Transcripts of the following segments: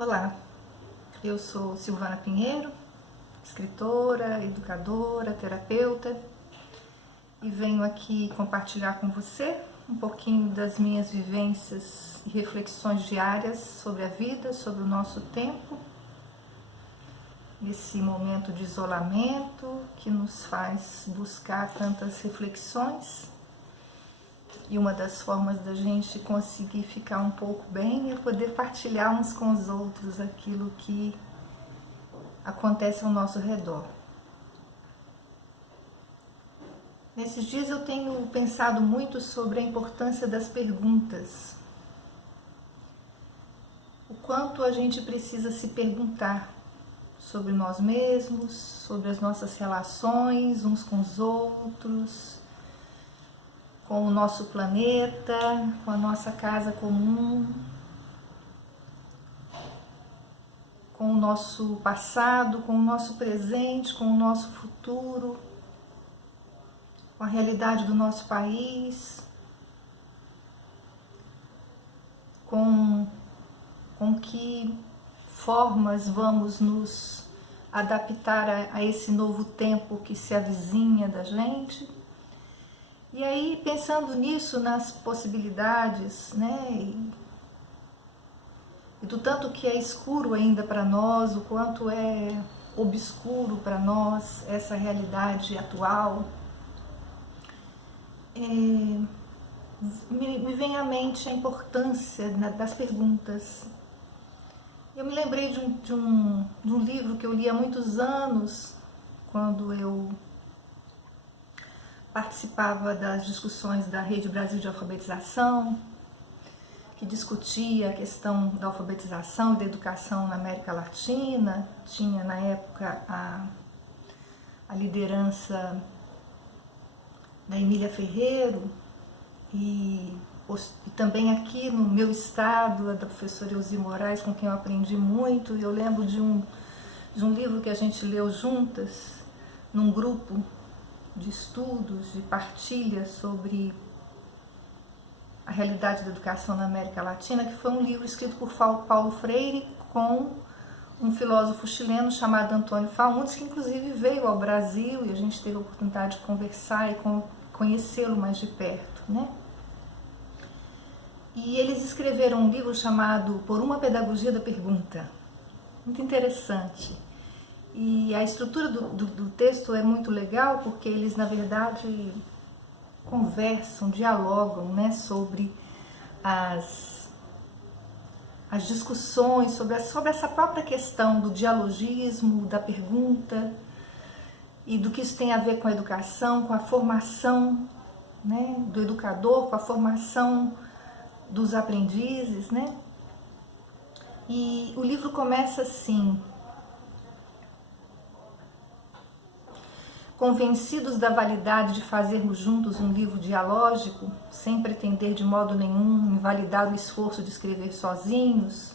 Olá, eu sou Silvana Pinheiro, escritora, educadora, terapeuta, e venho aqui compartilhar com você um pouquinho das minhas vivências e reflexões diárias sobre a vida, sobre o nosso tempo, esse momento de isolamento que nos faz buscar tantas reflexões. E uma das formas da gente conseguir ficar um pouco bem é poder partilhar uns com os outros aquilo que acontece ao nosso redor. Nesses dias eu tenho pensado muito sobre a importância das perguntas. O quanto a gente precisa se perguntar sobre nós mesmos, sobre as nossas relações uns com os outros, com o nosso planeta, com a nossa casa comum, com o nosso passado, com o nosso presente, com o nosso futuro, com a realidade do nosso país, com que formas vamos nos adaptar a esse novo tempo que se avizinha da gente. E aí, pensando nisso, nas possibilidades, né, e do tanto que é escuro ainda para nós, o quanto é obscuro para nós essa realidade atual, me vem à mente a importância das perguntas. Eu me lembrei de um livro que eu li há muitos anos, quando eu participava das discussões da Rede Brasil de Alfabetização, que discutia a questão da alfabetização e da educação na América Latina. Tinha na época a liderança da Emília Ferreiro e também aqui no meu estado, da professora Elzi Moraes, com quem eu aprendi muito. Eu lembro de um livro que a gente leu juntas, num grupo de estudos, de partilha sobre a realidade da educação na América Latina, que foi um livro escrito por Paulo Freire com um filósofo chileno chamado Antônio Fagundes, que inclusive veio ao Brasil e a gente teve a oportunidade de conversar e conhecê-lo mais de perto, né? E eles escreveram um livro chamado Por uma Pedagogia da Pergunta, muito interessante. E a estrutura do texto é muito legal, porque eles, na verdade, conversam, dialogam, né, sobre as discussões, sobre essa própria questão do dialogismo, da pergunta, e do que isso tem a ver com a educação, com a formação, né, do educador, com a formação dos aprendizes, né? E o livro começa assim: convencidos da validade de fazermos juntos um livro dialógico, sem pretender de modo nenhum invalidar o esforço de escrever sozinhos,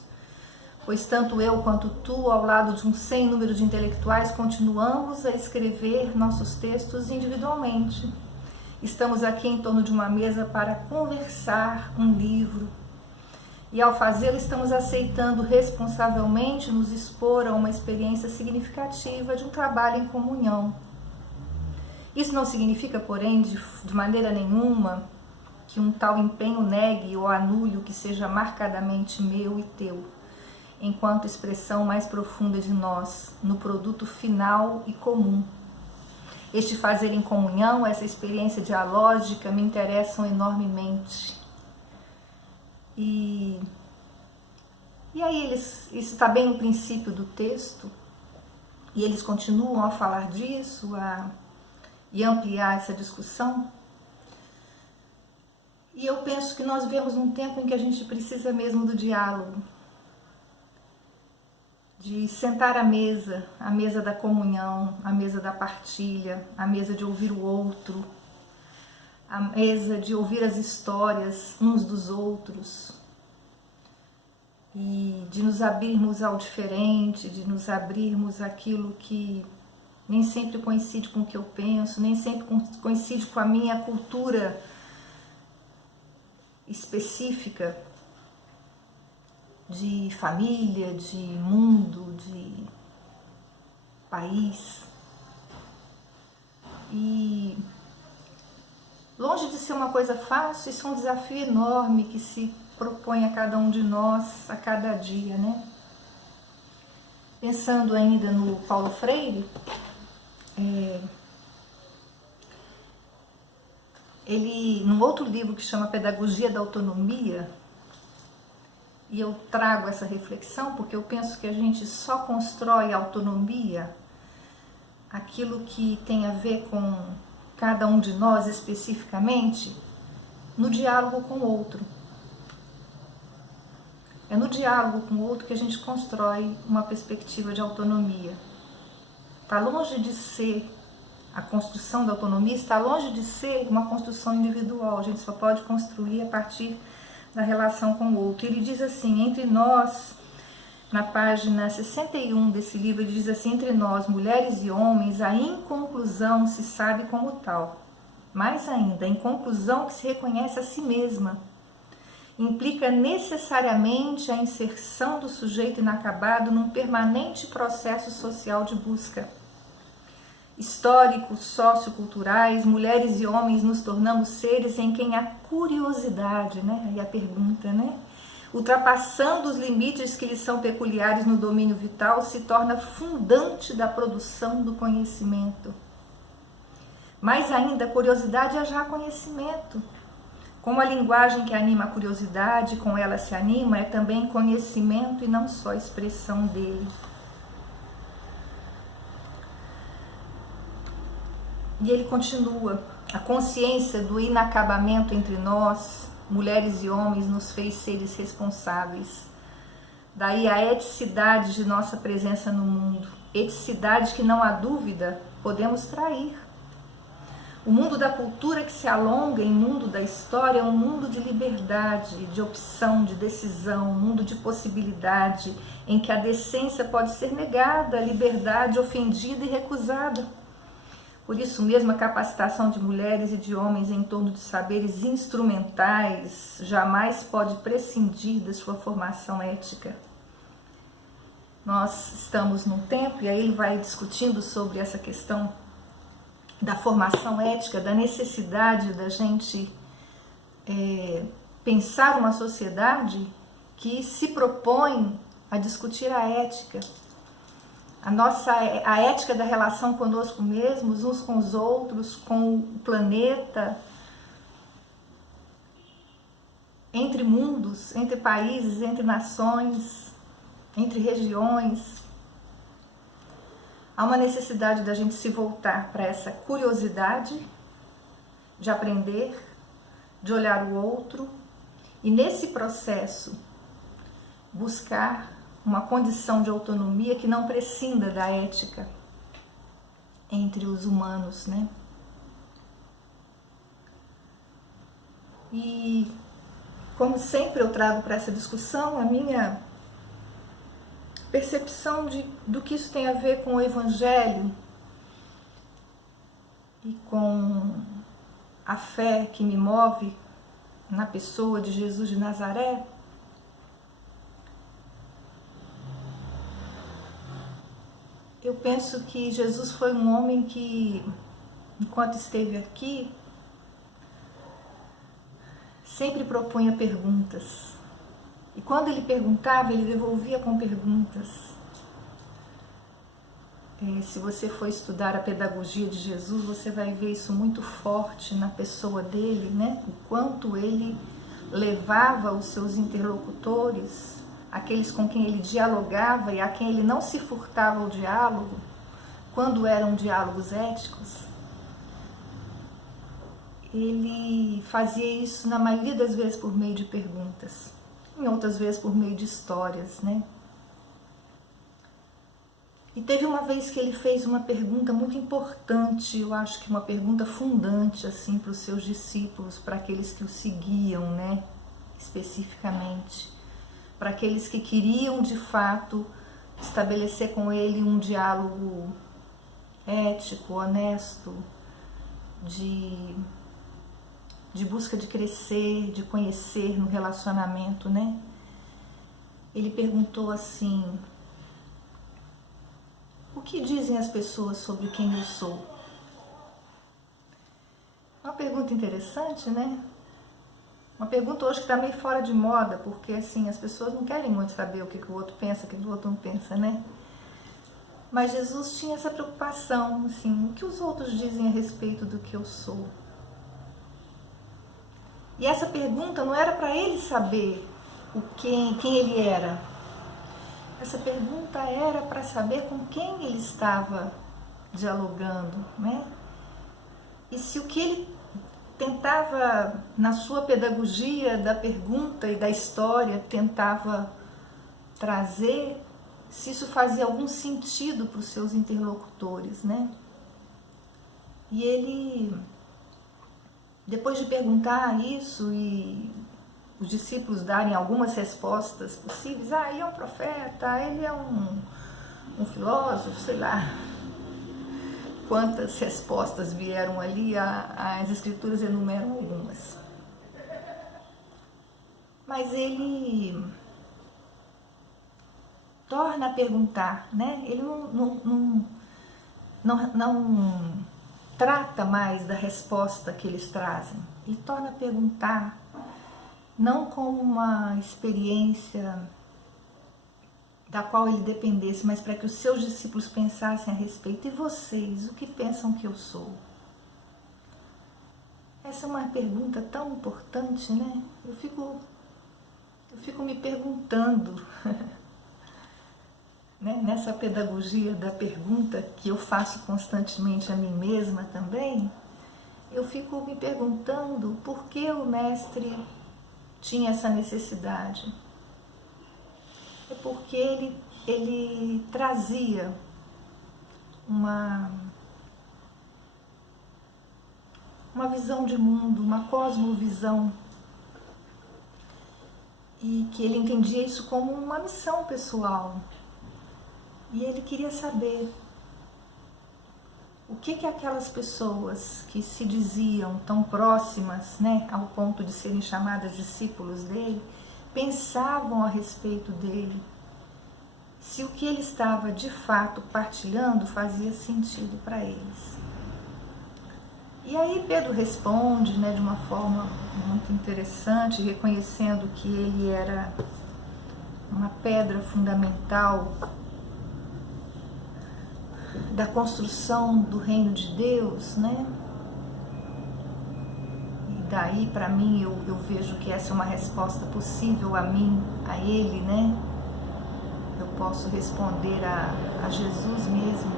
pois tanto eu quanto tu, ao lado de um sem número de intelectuais, continuamos a escrever nossos textos individualmente. Estamos aqui em torno de uma mesa para conversar um livro, e ao fazê-lo estamos aceitando responsavelmente nos expor a uma experiência significativa de um trabalho em comunhão. Isso não significa, porém, de maneira nenhuma, que um tal empenho negue ou anule o que seja marcadamente meu e teu, enquanto expressão mais profunda de nós, no produto final e comum. Este fazer em comunhão, essa experiência dialógica me interessam enormemente. E aí isso está bem no princípio do texto, e eles continuam a falar disso, e ampliar essa discussão. E eu penso que nós vivemos num tempo em que a gente precisa mesmo do diálogo, de sentar à mesa da comunhão, à mesa da partilha, à mesa de ouvir o outro, à mesa de ouvir as histórias uns dos outros, e de nos abrirmos ao diferente, de nos abrirmos àquilo que nem sempre coincide com o que eu penso, nem sempre coincide com a minha cultura específica, de família, de mundo, de país. E longe de ser uma coisa fácil, isso é um desafio enorme que se propõe a cada um de nós a cada dia, né? Pensando ainda no Paulo Freire, ele, num outro livro que chama Pedagogia da Autonomia, e eu trago essa reflexão porque eu penso que a gente só constrói autonomia, aquilo que tem a ver com cada um de nós especificamente, no diálogo com o outro. É no diálogo com o outro que a gente constrói uma perspectiva de autonomia. Está longe de ser a construção da autonomia, está longe de ser uma construção individual. A gente só pode construir a partir da relação com o outro. Ele diz assim, entre nós, na página 61 desse livro, ele diz assim, entre nós, mulheres e homens, a inconclusão se sabe como tal. Mais ainda, a inconclusão que se reconhece a si mesma implica necessariamente a inserção do sujeito inacabado num permanente processo social de busca. Históricos, socioculturais, mulheres e homens nos tornamos seres em quem a curiosidade, né? Aí a pergunta, né? Ultrapassando os limites que lhes são peculiares no domínio vital, se torna fundante da produção do conhecimento. Mais ainda, a curiosidade é já conhecimento. Como a linguagem que anima a curiosidade, com ela se anima, é também conhecimento e não só expressão dele. E ele continua, a consciência do inacabamento entre nós, mulheres e homens, nos fez seres responsáveis. Daí a eticidade de nossa presença no mundo, eticidade que não há dúvida podemos trair. O mundo da cultura que se alonga em mundo da história é um mundo de liberdade, de opção, de decisão, um mundo de possibilidade, em que a decência pode ser negada, a liberdade ofendida e recusada. Por isso mesmo, a capacitação de mulheres e de homens em torno de saberes instrumentais jamais pode prescindir da sua formação ética. Nós estamos num tempo, e aí ele vai discutindo sobre essa questão da formação ética, da necessidade da gente pensar uma sociedade que se propõe a discutir a ética. A ética da relação conosco mesmos, uns com os outros, com o planeta, entre mundos, entre países, entre nações, entre regiões. Há uma necessidade da gente se voltar para essa curiosidade de aprender, de olhar o outro e nesse processo buscar uma condição de autonomia que não prescinda da ética entre os humanos, né? E, como sempre eu trago para essa discussão a minha percepção do que isso tem a ver com o Evangelho e com a fé que me move na pessoa de Jesus de Nazaré. Eu penso que Jesus foi um homem que, enquanto esteve aqui, sempre propunha perguntas. E quando ele perguntava, ele devolvia com perguntas. Se você for estudar a pedagogia de Jesus, você vai ver isso muito forte na pessoa dele, né? O quanto ele levava os seus interlocutores, aqueles com quem ele dialogava e a quem ele não se furtava ao diálogo, quando eram diálogos éticos, ele fazia isso na maioria das vezes por meio de perguntas, em outras vezes por meio de histórias, né? E teve uma vez que ele fez uma pergunta muito importante, eu acho que uma pergunta fundante assim para os seus discípulos, para aqueles que o seguiam, né? Especificamente, para aqueles que queriam de fato estabelecer com ele um diálogo ético, honesto, de busca de crescer, de conhecer no relacionamento, né? ele perguntou assim: o que dizem as pessoas sobre quem eu sou? Uma pergunta interessante, né? Uma pergunta hoje que está meio fora de moda, porque assim, as pessoas não querem muito saber o que o outro pensa, o que o outro não pensa, né? Mas Jesus tinha essa preocupação, assim, o que os outros dizem a respeito do que eu sou? E essa pergunta não era para ele saber quem ele era. Essa pergunta era para saber com quem ele estava dialogando, né? E se o que ele tentava, na sua pedagogia da pergunta e da história, tentava trazer, se isso fazia algum sentido para os seus interlocutores, né? E ele, depois de perguntar isso e os discípulos darem algumas respostas possíveis, ele é um profeta, ele é um filósofo, sei lá quantas respostas vieram ali, as escrituras enumeram algumas. Mas ele torna a perguntar, né? Ele não trata mais da resposta que eles trazem. Ele torna a perguntar, não como uma experiência da qual ele dependesse, mas para que os seus discípulos pensassem a respeito. E vocês, o que pensam que eu sou? Essa é uma pergunta tão importante, né? Eu fico me perguntando, né? Nessa pedagogia da pergunta que eu faço constantemente a mim mesma também, eu fico me perguntando por que o mestre tinha essa necessidade. É porque ele trazia uma visão de mundo, uma cosmovisão, e que ele entendia isso como uma missão pessoal. E ele queria saber o que aquelas pessoas que se diziam tão próximas, né, ao ponto de serem chamadas discípulos dele, pensavam a respeito dele, se o que ele estava de fato partilhando fazia sentido para eles. E aí Pedro responde, né, de uma forma muito interessante, reconhecendo que ele era uma pedra fundamental da construção do reino de Deus, né? E daí, para mim, eu vejo que essa é uma resposta possível a mim, a ele, né? Eu posso responder a Jesus mesmo,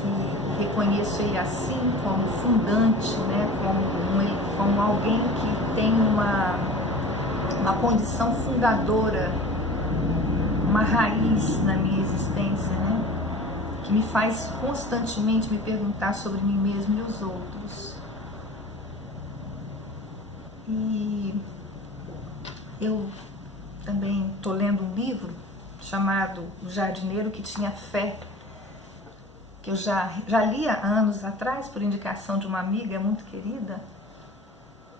que reconheço ele assim como fundante, né? Como alguém que tem uma condição fundadora, uma raiz na minha existência, né? Que me faz constantemente me perguntar sobre mim mesmo e os outros. E eu também estou lendo um livro chamado O Jardineiro que Tinha Fé, que eu já li há anos atrás, por indicação de uma amiga muito querida,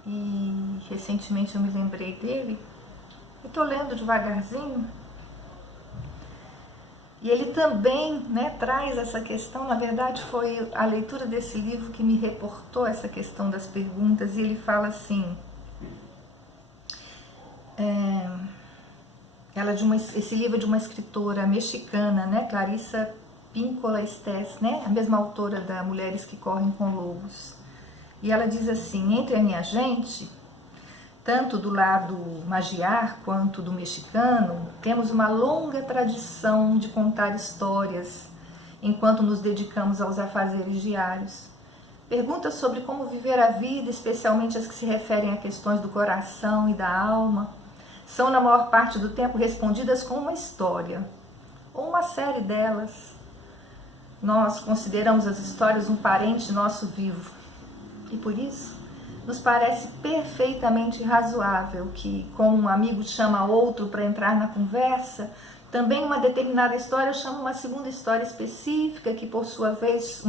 e recentemente eu me lembrei dele. Eu estou lendo devagarzinho, e ele também, né, traz essa questão. Na verdade, foi a leitura desse livro que me reportou essa questão das perguntas, e ele fala assim, esse livro é de uma escritora mexicana, né, Clarissa Pinkola Estés, né, a mesma autora da Mulheres que Correm com Lobos. E ela diz assim: entre a minha gente, tanto do lado magiar quanto do mexicano, temos uma longa tradição de contar histórias enquanto nos dedicamos aos afazeres diários. Perguntas sobre como viver a vida, especialmente as que se referem a questões do coração e da alma, são na maior parte do tempo respondidas com uma história, ou uma série delas. Nós consideramos as histórias um parente nosso vivo, e por isso nos parece perfeitamente razoável que, como um amigo chama outro para entrar na conversa, também uma determinada história chama uma segunda história específica, que por sua vez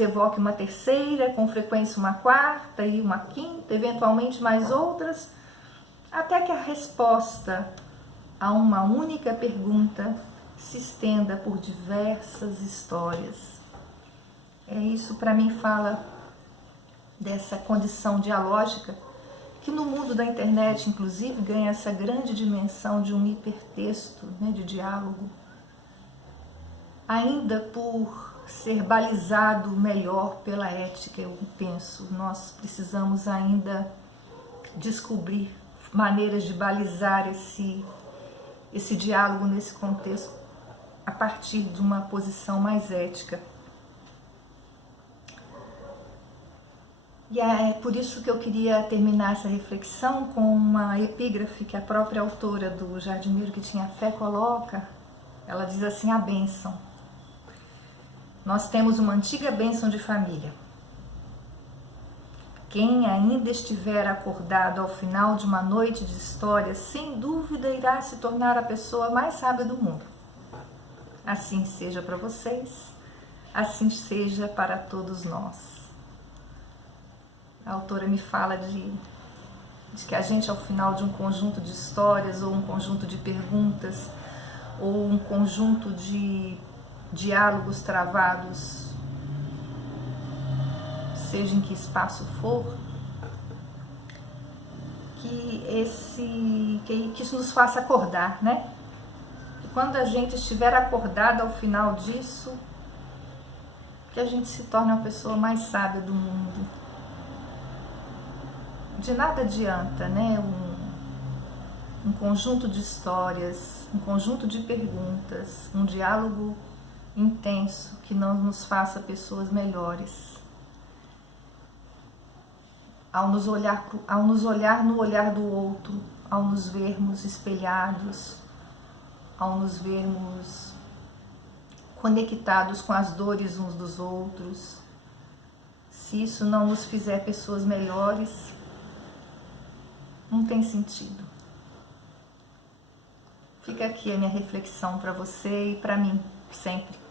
evoque uma terceira, com frequência uma quarta e uma quinta, eventualmente mais outras, até que a resposta a uma única pergunta se estenda por diversas histórias. Isso para mim fala dessa condição dialógica que no mundo da internet, inclusive, ganha essa grande dimensão de um hipertexto, né, de diálogo, ainda por ser balizado melhor pela ética, eu penso. Nós precisamos ainda descobrir maneiras de balizar esse diálogo nesse contexto a partir de uma posição mais ética. E é por isso que eu queria terminar essa reflexão com uma epígrafe que a própria autora do Jardineiro que Tinha Fé coloca. Ela diz assim: a bênção. Nós temos uma antiga bênção de família. Quem ainda estiver acordado ao final de uma noite de história, sem dúvida irá se tornar a pessoa mais sábia do mundo. Assim seja para vocês, assim seja para todos nós. A autora me fala de que a gente, ao final de um conjunto de histórias, ou um conjunto de perguntas, ou um conjunto de diálogos travados, seja em que espaço for, que isso nos faça acordar, né? E quando a gente estiver acordado ao final disso, que a gente se torne a pessoa mais sábia do mundo. De nada adianta, né? Um conjunto de histórias, um conjunto de perguntas, um diálogo intenso que não nos faça pessoas melhores. Ao nos olhar no olhar do outro, ao nos vermos espelhados, ao nos vermos conectados com as dores uns dos outros, se isso não nos fizer pessoas melhores, não tem sentido. Fica aqui a minha reflexão para você e para mim, sempre.